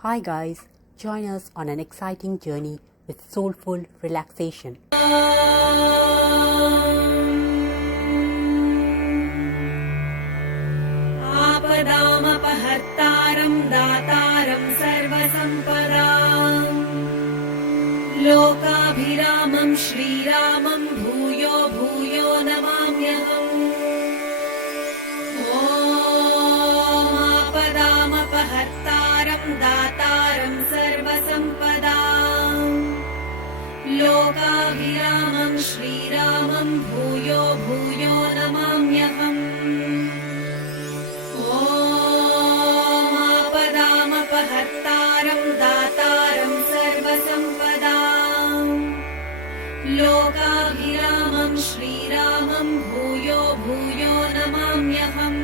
Hi guys, join us on an exciting journey with soulful relaxation. आपदामपहर्तारं दातारं सर्वसम्पदाम् लोकाभिरामं श्रीरामं भूयो भूयो नमाम्यहम्। ॐ आपदामपहर्तारं दातारं सर्वसम्पदाम् लोकाभिरामं श्रीरामं भूयो भूयो नमाम्यहम्। आपदामपहर्तारं दातारं सर्वसम्पदाम् लोकाभिरामं श्रीरामं भूयो भूयो नमाम्यहम्।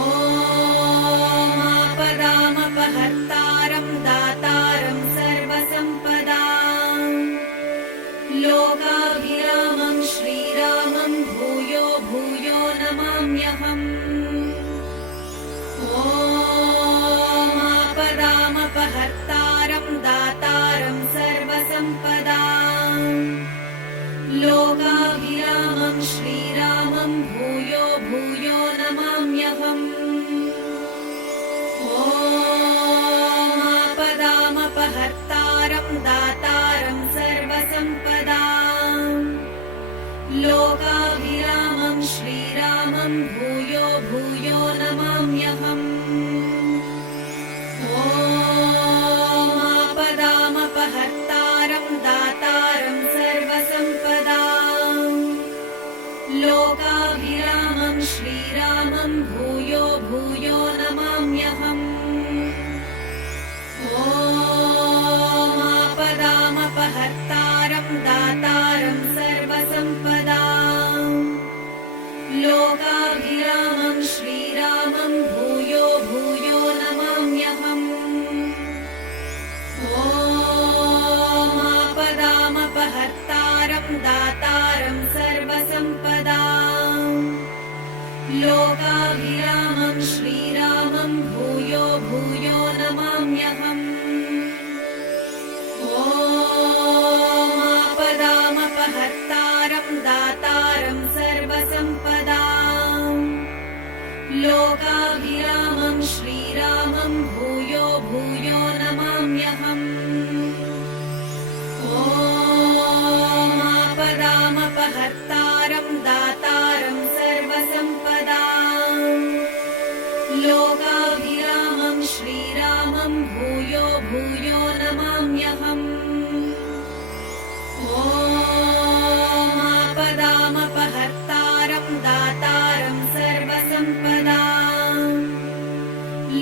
ॐ आपदामपहर्तारं दातारं सर्वसम्पदाम् लोकाभिरामं श्रीरामं भूयो भूयो नमाम्यहम्। ॐ आपदामपहर्तारं दातारं सर्वसम्पदाम् लोकाभिरामं श्रीरामं भूयो भूयो नमाम्यहम्। ॐ आपदामपहर्तारं दातारं सर्वसम्पदाम् लोकाभिरामं श्रीरामं भूयो भूयो नमाम्यहम्। ॐ आपदामपहर्तारं दातारं सर्वसम्पदाम् लोकाभिरामं श्रीरामं भूयो भूयो नमाम्यहम्। ॐ आपदामपहर्तारं दातारं सर्वसम्पदाम् लोकाभिरामं श्रीरामं भूयो भूयो नमाम्यहम्। ॐ आपदामपहर्तारं दातारं सर्वसम्पदाम् लोकाभिरामं श्रीरामं भूयो भूयो नमाम्यहम्। ॐ आपदामपहर्तारं दातारं सर्वसम्पदाम् लोकाभिरामं श्रीरामं भूयो भूयो नमाम्यहम्। ॐ आपदामपहर्तारं दातारं सर्वसम्पदाम् लोकाभिरामं श्रीरामं भूयो भूयो नमाम्यहम्। ॐ आपदामपहर्तारं दातारं सर्वसम्पदाम्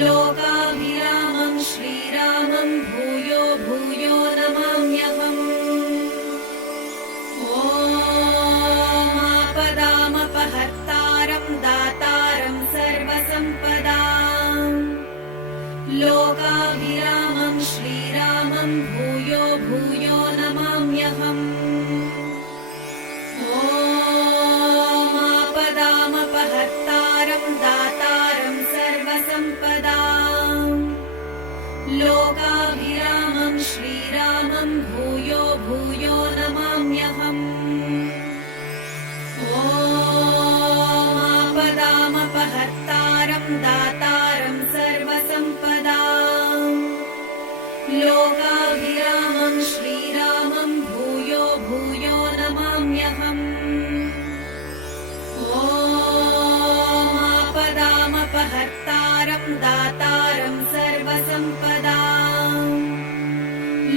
लोकाभिरामं श्रीरामं भूयो भूयो नमाम्यहम्। ॐ आपदामपहर्तारं दातारं सर्वसम्पदाम् लोकाभिरामं श्रीरामं भूयो भूयो नमाम्यहम्। ॐ आपदामपहर्तारं दातारं सर्वसम्पदाम् लोकाभिरामं श्रीरामं भूयो भूयो नमाम्यहम्। ॐ आपदामपहर्तारं दातारं सर्वसम्पदाम् लोकाभिरामं श्रीरामं भूयो भूयो नमाम्यहम्। ॐ आपदामपहर्तारं दातारं सर्वसम्पदाम्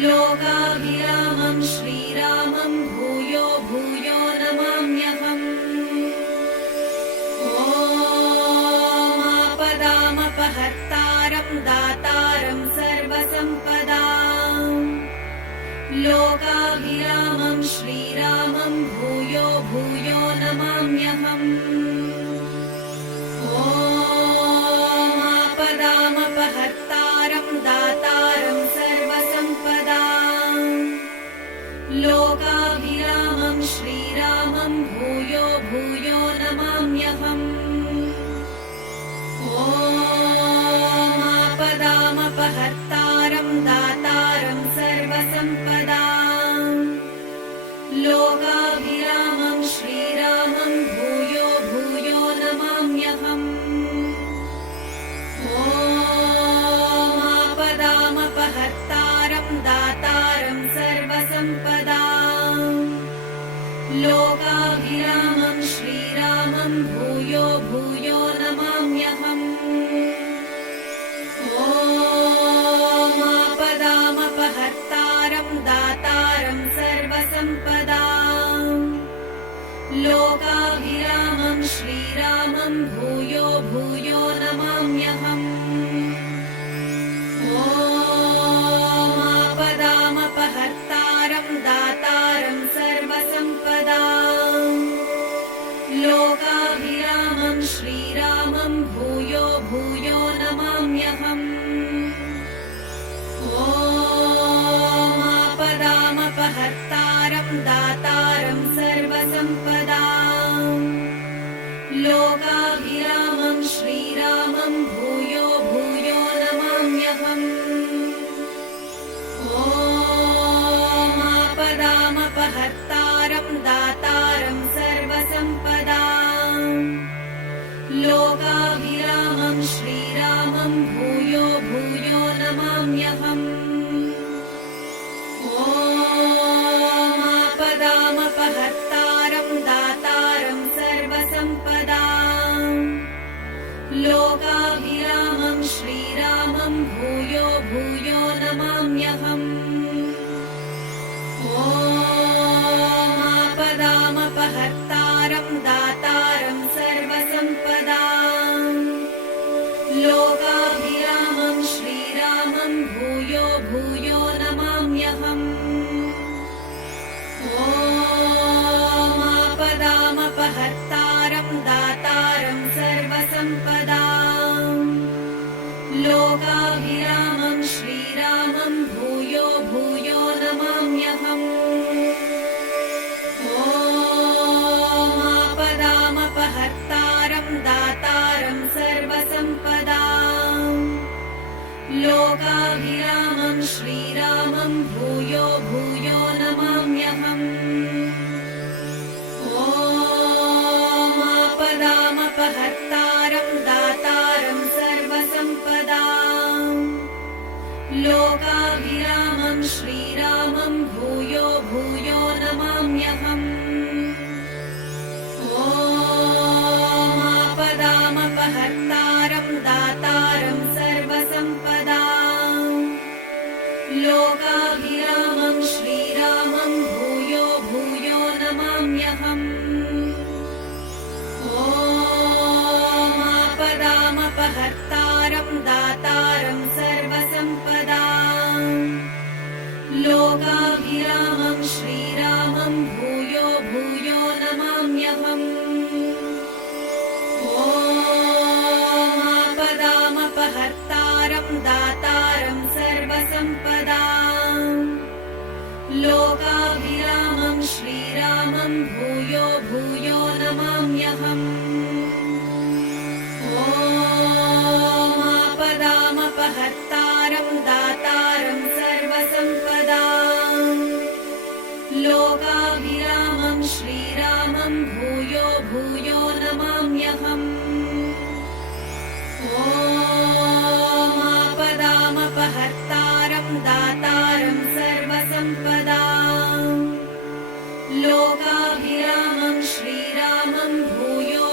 लोकाभिरामं श्रीरामं भूयो भूयो नमाम्यहम्। ॐ आपदामपहर्तारं दातारं सर्वसम्पदाम् लोकाभिरामं श्रीरामं भूयो भूयो नमाम्यहम्। ॐ आपदामपहर्तारं दातारं सर्वसम्पदाम् लोकाभिरामं श्रीरामं भूयो भूयो नमाम्यहम्। ॐ आपदा लोकाभिरामं श्रीरामं भूयो भूयो नमाम्यहम् ॐ आपदामपहर्तारं दातारं सर्वसम्पदां लोकाभिरामं श्रीरामं भूयो भूयो नमाम्यहम् ॐ आपदामपहर्तारं दातारं सर्वसम्पदां लोकाभिरामं श्रीरामं भूयो भूयो नमाम्यहम् ॐ आपदामपहर्तारं दातारं सर्वसम्पदां लोकाभिरामं श्रीरामं भूयो भूयो नमाम्यहम् ॐ आपदामपहर्तारं दातारं सर्वसम्पदां लोकाभिरामं श्रीरामं भूयो भूयो नमाम्यहम् ॐ आपदामपहर्तारं दातारं सर्वसम्पदां लोकाभिरामं श्रीरामं भूयो भूयो नमाम्यहम् ॐ आपदामपहर्तारं दातारं सर्वसम्पदां लोकाभिरामं श्रीरामं भूयो भूयो नमाम्यहम् ॐ आपदामपहर्तारं दातारं सर्वसम्पदां लोकाभिरामं श्रीरामं भूयो भूयो नमाम्यहम् ॐ आपदामपहर्तारं दातारं सर्वसम्पदां लोकाभिरामं श्रीरामं भूयो भूयो नमाम्यहम् ॐ आपदामपहर्तारं दातारं सर्वसम्पदां लोकाभिरामं श्रीरामं भूयो भूयो नमाम्यहम् ॐ आपदामपहर्तारं दातारं सर्वसम्पदां लोकाभिरामं श्रीरामं भूयो भूयो नमाम्यहम् ॐ आपदामपहर्तारं दातारं सर्वसम्पदां लोकाभिरामं श्रीरामं भूयो भूयो नमाम्यहम् ॐ आपदामपहर्तारं दातारं सर्वसम्पदां लोकाभिरामं श्रीरामं भूयो भूयो नमाम्यहम् ॐ आपदामपहर्तारं दातारं सर्वसम्पदां लोकाभिरामं श्रीरामं भूयो भूयो नमाम्यहम् ॐ आपदामपहर्तारं दातारं सर्वसम्पदां लोकाभिरामं श्रीरामं भूयो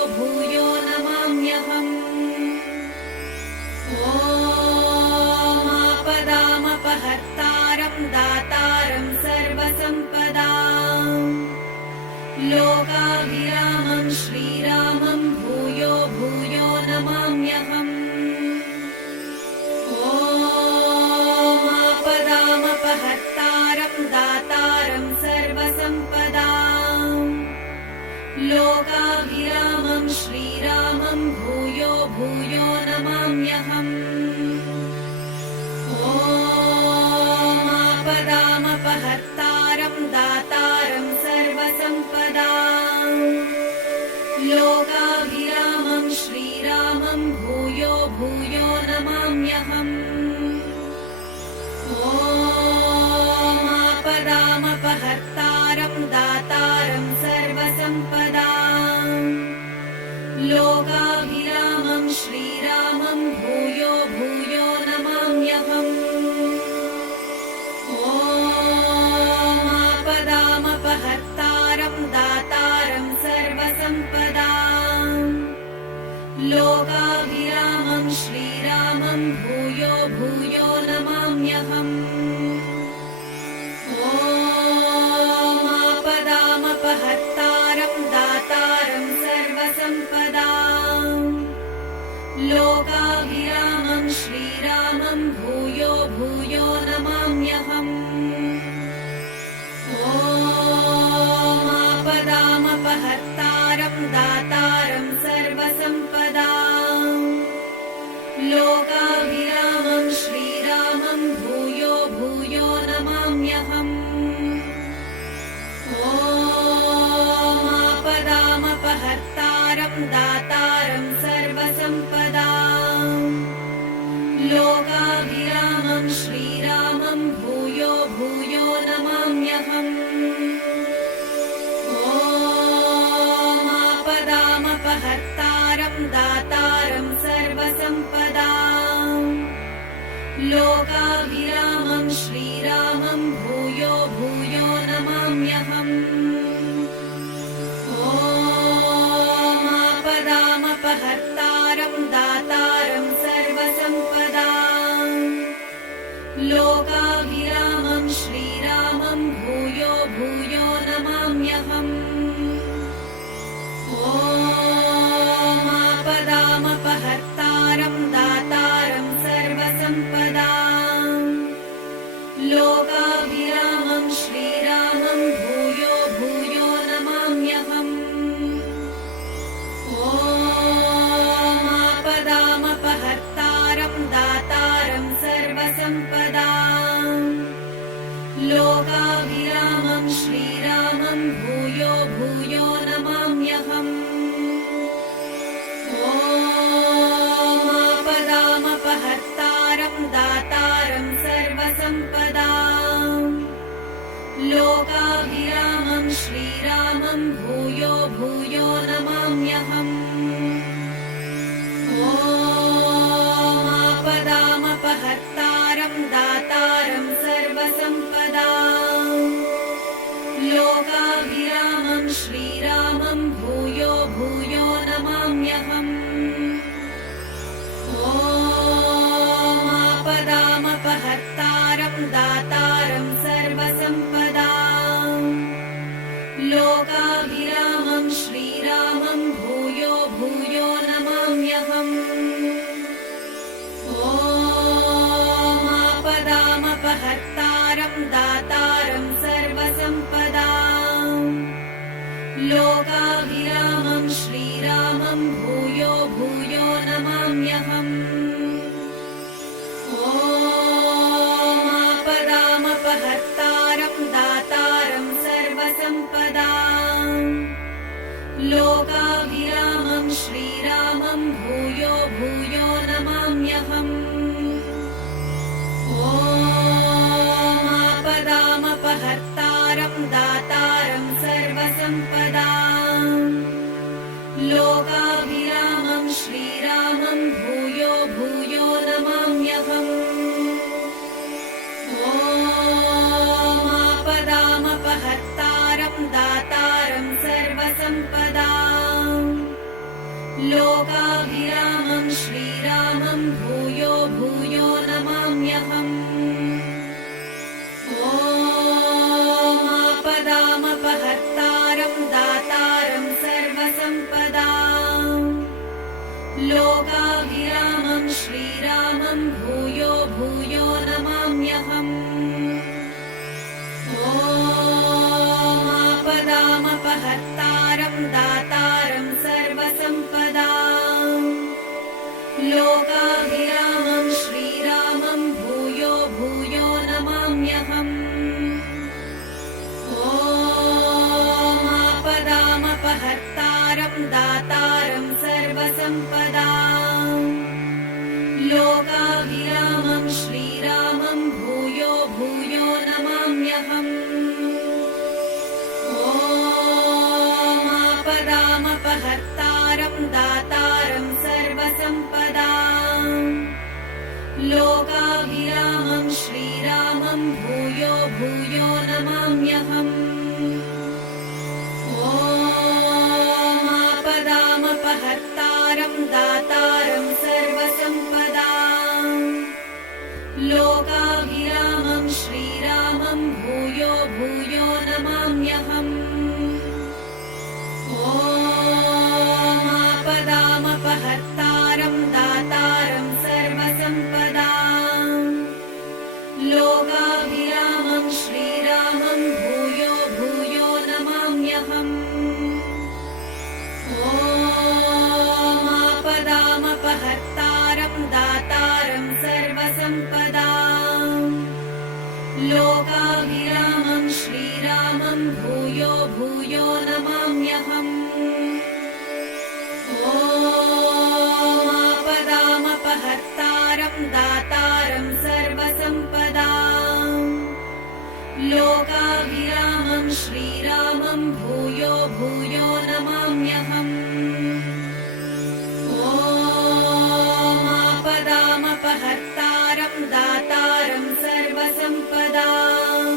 भूयो भूयो नमाम्यहम् ॐ आपदामपहर्तारं दातारं सर्वसम्पदां लोकाभिरामं श्रीरामं भूयो भूयो नमाम्यहम् ॐ आपदामपहर्तारं दातारं सर्वसम्पदां लोकाभिरामं श्रीरामं भूयो भूयो नमाम्यहम् ॐ आपदामपहर्तारं दातारं सर्वसम्पदां लोकाभिरामं श्रीरामं भूयो भूयो नमाम्यहम् ॐ आपदामपहर्तारं दातारं सर्वसम्पदां लोकाभिरामं श्रीरामं भूयो भूयो नमाम्यहम् ॐ आपदामपहर्तारं दातारं सर्वसम्पदां लोकाभिरामं श्रीरामं भूयो भूयो नमाम्यहम् ॐ आपदामपहर्तारं दातारं सर्वसम्पदां लोकाभिरामं श्रीरामं भूयो भूयो नमाम्यहम् ॐ आपदामपहर्तारं दातारं सर्वसम्पदां लोकाभिरामं श्रीरामं भूयो भूयो नमाम्यहम् ॐ आपदामपहर्तारं दातारं सर्वसम्पदां लोकाभिरामं श्रीरामं भूयो भूयो नमाम्यहम् ॐ आपदामपहर्तारं दातारं सर्वसम्पदां लोकाभिरामं श्रीरामं भूयो भूयो नमाम्यहम् ॐ आपदामपहर्तारं दातारं सर्वसम्पदां लोकाभिरामं श्रीरामं भूयो भूयो नमाम्यहम् ॐ आपदामपहर्तारं दातारं सर्वसम्पदां लोकाभिरामं श्रीरामं भूयो भूयो नमाम्यहम् ॐ आपदामपहर्तारं दातारं सर्वसम्पदां लोकाभिरामं श्रीरामं भूयो भूयो नमाम्यहम् ॐ आपदामपहर्तारं दातारं सर्वसम्पदां लोकाभिरामं श्रीरामं भूयो भूयो नमाम्यहम् ॐ आपदामपहर्तारं दातारं सर्वसम्पदां लोकाभिरामं श्रीरामं भूयो भूयो नमाम्यहम् ॐ आपदामपहर्तारं दातारं सर्वसम्पदां लोकाभिरामं श्रीरामं भूयो भूयो नमाम्यहम् ॐ आपदामपहर्तारं दातारं सर्वसम्पदां लोकाभिरामं श्रीरामं भूयो भूयो नमाम्यहम् ॐ आपदामपहर्तारं दातारं सर्वसम्पदां लोकाभिरामं श्रीरामं भूयो भूयो नमाम्यहम् ॐ आपदामपहर्तारं दातारं सर्वसम्पदां लोकाभिरामं श्रीरामं भूयो भूयो नमाम्यहम् ॐ आपदामपहर्तारं दातारं सर्वसम्पदां लोकाभिरामं श्रीरामं भूयो भूयो नमाम्यहम् ॐ आपदामपहर्तारं दातारं सर्वसम्पदां लोकाभिरामं श्रीरामं भूयो भूयो नमाम्यहम् ॐ आपदामपहर्तारं दातारं सर्वसम्पदां लोकाभिरामं श्रीरामं भूयो भूयो नमाम्यहम् ॐ आपदामपहर्तारं दातारं सर्वसम्पदां लोकाभिरामं श्रीरामं भूयो भूयो नमाम्यहम् ॐ आपदामपहर्तारं दातारं सर्वसम्पदां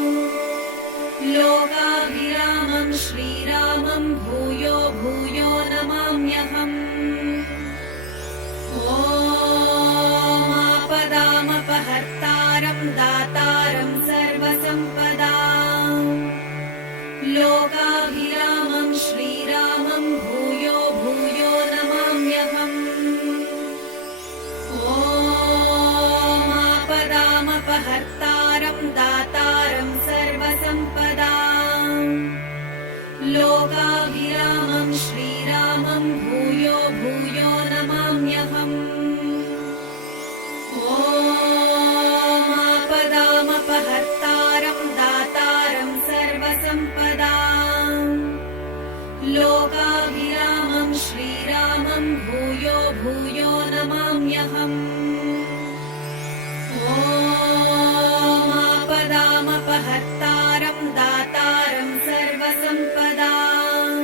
लोकाभिरामं श्रीरामं भूयो भूयो नमाम्यहम् ॐ आपदामपहर्तारं दातारं सर्वसम्पदां लोकाभिरामं श्रीरामं भूयो भूयो नमाम्यहम् ॐ आपदामपहर्तारं दातारं सर्वसम्पदां लोकाभिरामं श्रीरामं भूयो भूयो नमाम्यहम् ॐ आपदामपहर्तारं दातारं सर्वसम्पदां लोकाभिरामं श्रीरामं भूयो भूयो नमाम्यहम् ॐ आपदामपहर्तारं दातारं सर्वसम्पदां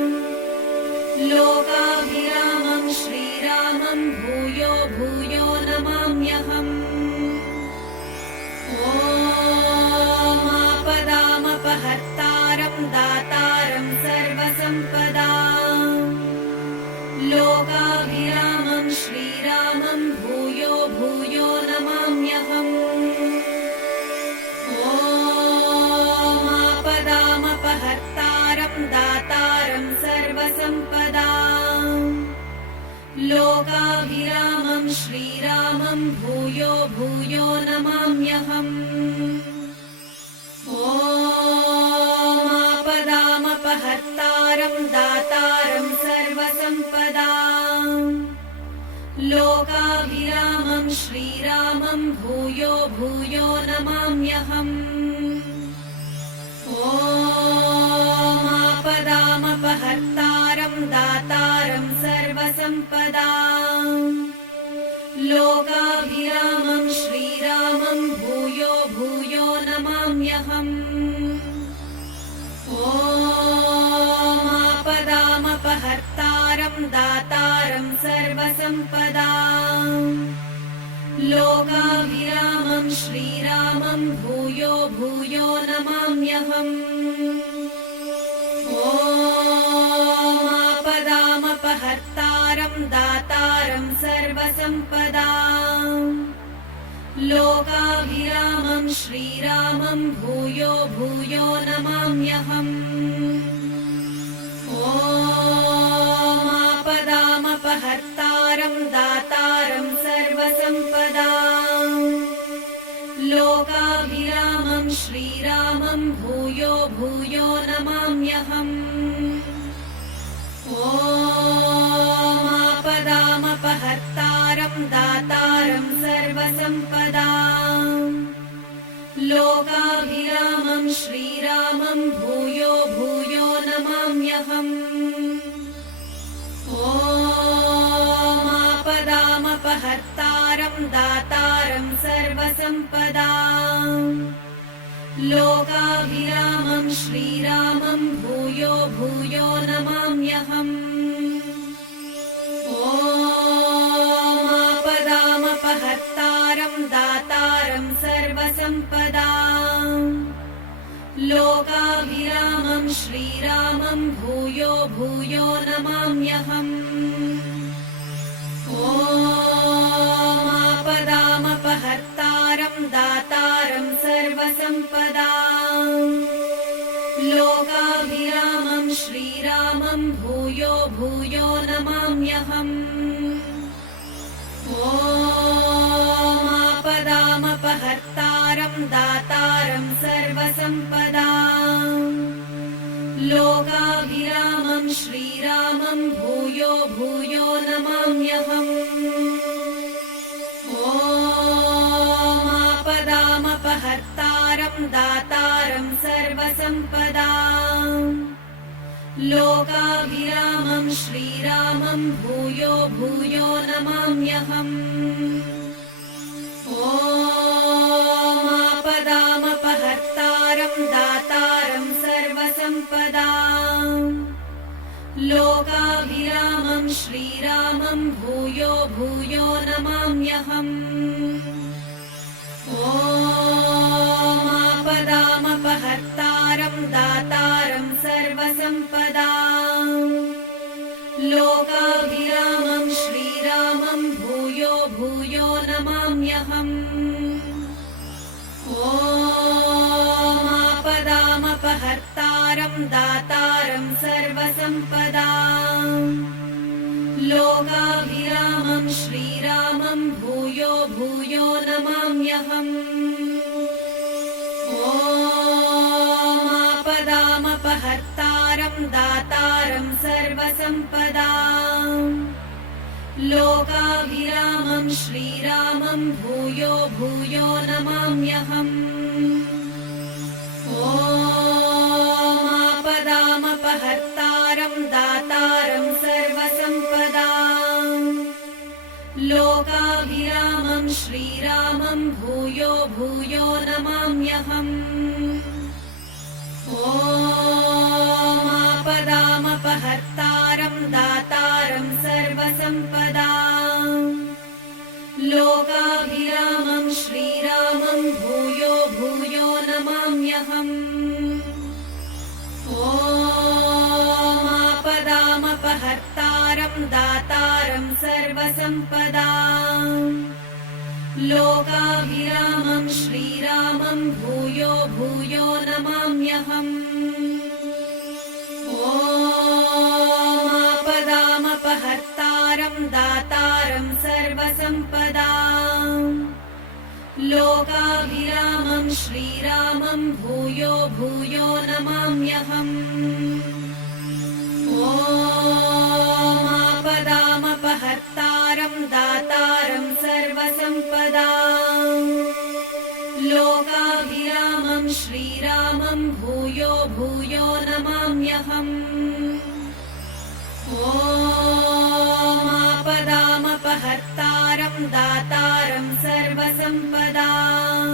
लोकाभिरामं श्रीरामं भूयो भूयो नमाम्यहम् ॐ आपदामपहर्तारं दातारं सर्वसम्पदां लोकाभिरामं श्रीरामं भूयो भूयो नमाम्यहम् ॐ आपदामपहर्तारं दातारं सर्वसम्पदां लोकाभिरामं श्रीरामं भूयो भूयो नमाम्यहम् ॐ आपदामपहर्तारं दातारं सर्वसम्पदां लोकाभिरामं श्रीरामं भूयो भूयो नमाम्यहम् ॐ आपदामपहर्तारं दातारं सर्वसम्पदां लोकाभिरामं श्रीरामं भूयो भूयो नमाम्यहम् ॐ आपदामपहर्तारं दातारं सर्वसम्पदां लोकाभिरामं श्रीरामं भूयो भूयो नमाम्यहम् ॐ आपदामपहर्तारं दातारं सर्वसम्पदां लोकाभिरामं श्रीरामं भूयो भूयो नमाम्यहम् ॐ आपदामपहर्तारं दातारं सर्वसम्पदां लोकाभिरामं श्रीरामं भूयो भूयो नमाम्यहम् ॐ आपदामपहर्तारं दातारं सर्वसम्पदां लोकाभिरामं श्रीरामं भूयो भूयो नमाम्यहम् ॐ आपदामपहर्तारं दातारं सर्वसम्पदां लोकाभिरामं श्रीरामं भूयो भूयो नमाम्यहम् ॐ आपदामपहर्तारं दातारं सर्वसम्पदां लोकाभिरामं श्रीरामं भूयो भूयो नमाम्यहम् ॐ आपदामपहर्तारं दातारं श्रीरामं भूयो भूयो नमाम्यहम् ॐ आपदामपहर्तारं दातारं सर्वसम्पदां लोकाभिरामं श्रीरामं भूयो भूयो नमाम्यहम् ॐ आपदामपहर्तारं दातारं सर्वसम्पदां लोकाभिरामं श्रीरामं भूयो भूयो नमाम्यहम् ॐ आपदामपहर्तारं दातारं सर्वसम्पदां लोकाभिरामं श्रीरामं भूयो भूयो नमाम्यहम् ॐ आपदामपहर्तारं दातारं सर्वसम्पदां लोकाभिरामं श्रीरामं भूयो भूयो नमाम्यहम् ॐ आपदामपहर्तारं दातारं सर्वसम्पदां लोकाभिरामं श्रीरामं भूयो भूयो नमाम्यहम् ॐ आपदामपहर्तारं दातारं सर्वसम्पदां लोकाभिरामं श्रीरामं भूयो भूयो नमाम्यहम् ॐ आपदामपहर्तारं दातारं सर्वसम्पदां लोकाभिरामं श्रीरामं भूयो भूयो नमाम्यहम् ॐ आपदामपहर्तारं दातारं सर्वसम्पदां लोकाभिरामं श्रीरामं भूयो भूयो नमाम्यहम् ॐ आपदामपहर्तारं दातारं सर्वसम्पदां लोकाभिरामं श्रीरामं भूयो भूयो नमाम्यहम् ॐ आपदामपहर्तारं दातारं सर्वसम्पदां लोकाभिरामं श्रीरामं भूयो भूयो नमाम्यहम् ॐ आपदामपहर्तारं दातारं सर्वसम्पदां लोकाभिरामं श्रीरामं भूयो भूयो नमाम्यहम् ॐ आपदामपहर्तारं दातारं सर्वसम्पदां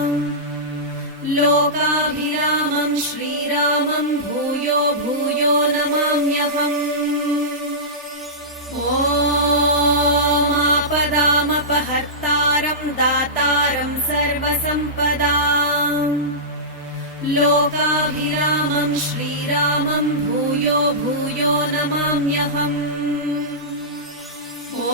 लोकाभिरामं श्रीरामं भूयो भूयो नमाम्यहम् ॐ आपदामपहर्तारं दातारं सर्वसम्पदां लोकाभिरामं श्रीरामं भूयो भूयो नमाम्यहम् ॐ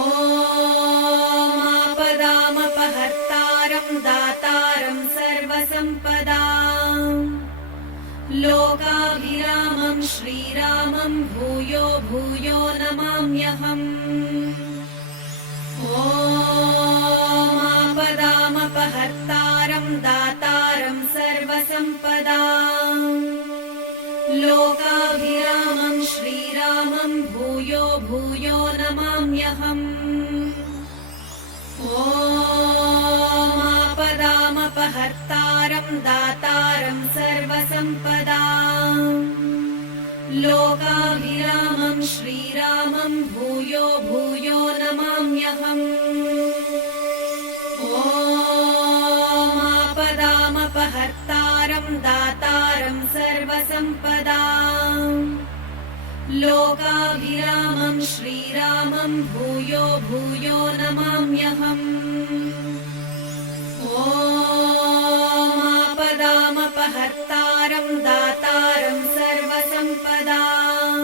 आपदामपहर्तारं दातारं सर्वसम्पदां लोकाभिरामं श्रीरामं भूयो भूयो नमाम्यहम् ॐ आपदामपहर्तारं दातारं सर्वसम्पदां लोकाभिरामं श्रीरामं भूयो भूयो नमाम्यहम् ॐ आपदामपहर्तारं दातारं सर्वसम्पदां लोकाभिरामं श्रीरामं भूयो भूयो नमाम्यहम् ॐ आपदामपहर्तारं दातारं सर्वसम्पदां लोकाभिरामं श्रीरामं भूयो भूयो नमाम्यहम् ॐ आपदामपहर्तारं दातारं सर्वसम्पदां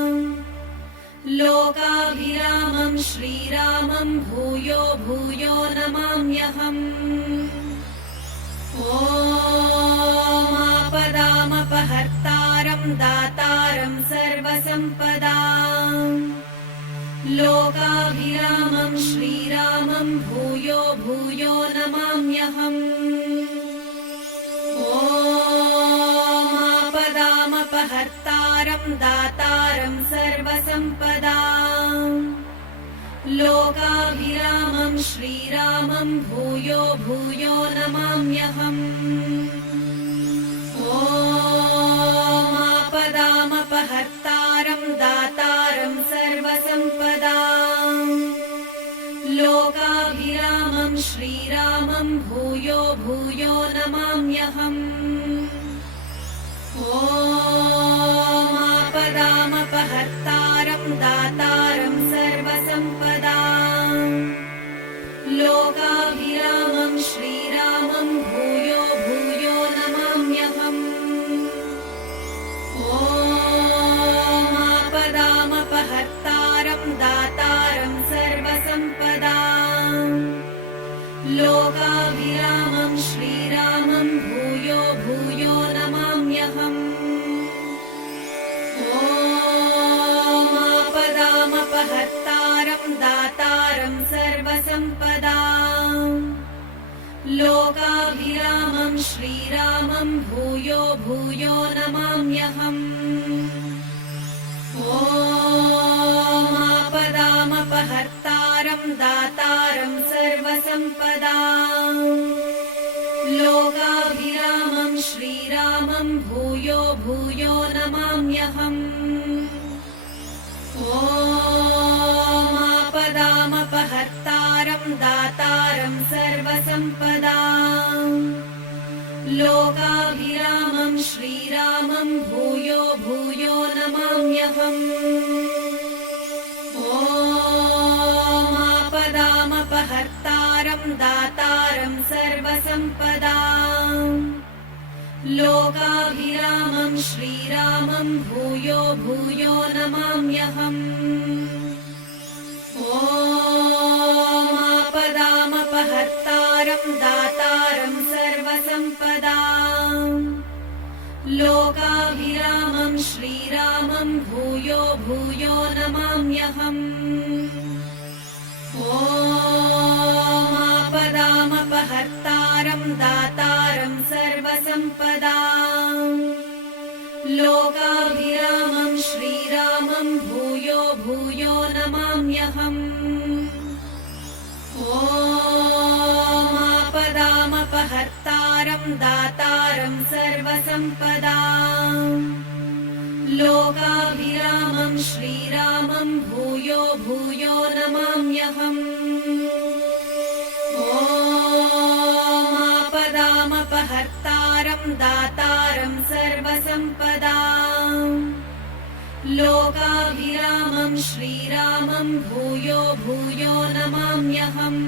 लोकाभिरामं श्रीरामं भूयो भूयो नमाम्यहम् ॐ आपदामपहर्तारं दातारं सर्वसम्पदाम् लोकाभिरामं श्रीरामं भूयो भूयो नमाम्यहम् ॐ आपदामपहर्तारं दातारं सर्वसम्पदाम् लोकाभिरामं श्रीरामं भूयो भूयो नमाम्यहम् ॐ आपदामपहर्तारं दातारं सर्वसम्पदाम् लोकाभिरामं श्रीरामं भूयो भूयो नमाम्यहम् ॐ आपदामपहर्तारं दातारं सर्वसम्पदाम् लोकाभिरामं श्रीरामं भूयो भूयो नमाम्यहम् ॐ आपदामपहर्तारं दातारं सर्वसम्पदाम् लोकाभिरामं श्रीरामं भूयो भूयो नमाम्यहम् ॐ आपदामपहर्तारं दातारं सर्वसम्पदाम् लोकाभिरामं श्रीरामं भूयो भूयो नमाम्यहम् ॐ आपदामपहर्तारं दातारं सर्वसम्पदाम् लोकाभिरामं श्रीरामं भूयो भूयो नमाम्यहम् ॐ आपदामपहर्तारं दातारं सर्वसम्पदाम् लोकाभिरामं श्रीरामं भूयो भूयो नमाम्यहम् ॐ आपदामपहर्तारं दातारं सर्वसम्पदाम् लोकाभिरामं श्रीरामं भूयो भूयो नमाम्यहम् ॐ आपदामपहर्तारं दातारं सर्वसम्पदाम् लोकाभिरामं श्रीरामं भूयो भूयो नमाम्यहम् ॐ आपदामपहर्तारं दातारं सर्वसम्पदाम् लोकाभिरामं श्रीरामं भूयो भूयो नमाम्यहम् ॐ आपदामपहर्तारं दातारं सर्वसम्पदाम् लोकाभिरामं श्रीरामं भूयो भूयो नमाम्यहम् ॐ आपदामपहर्तारं दातारं सर्वसम्पदाम् लोकाभिरामं श्रीरामं भूयो भूयो नमाम्यहम्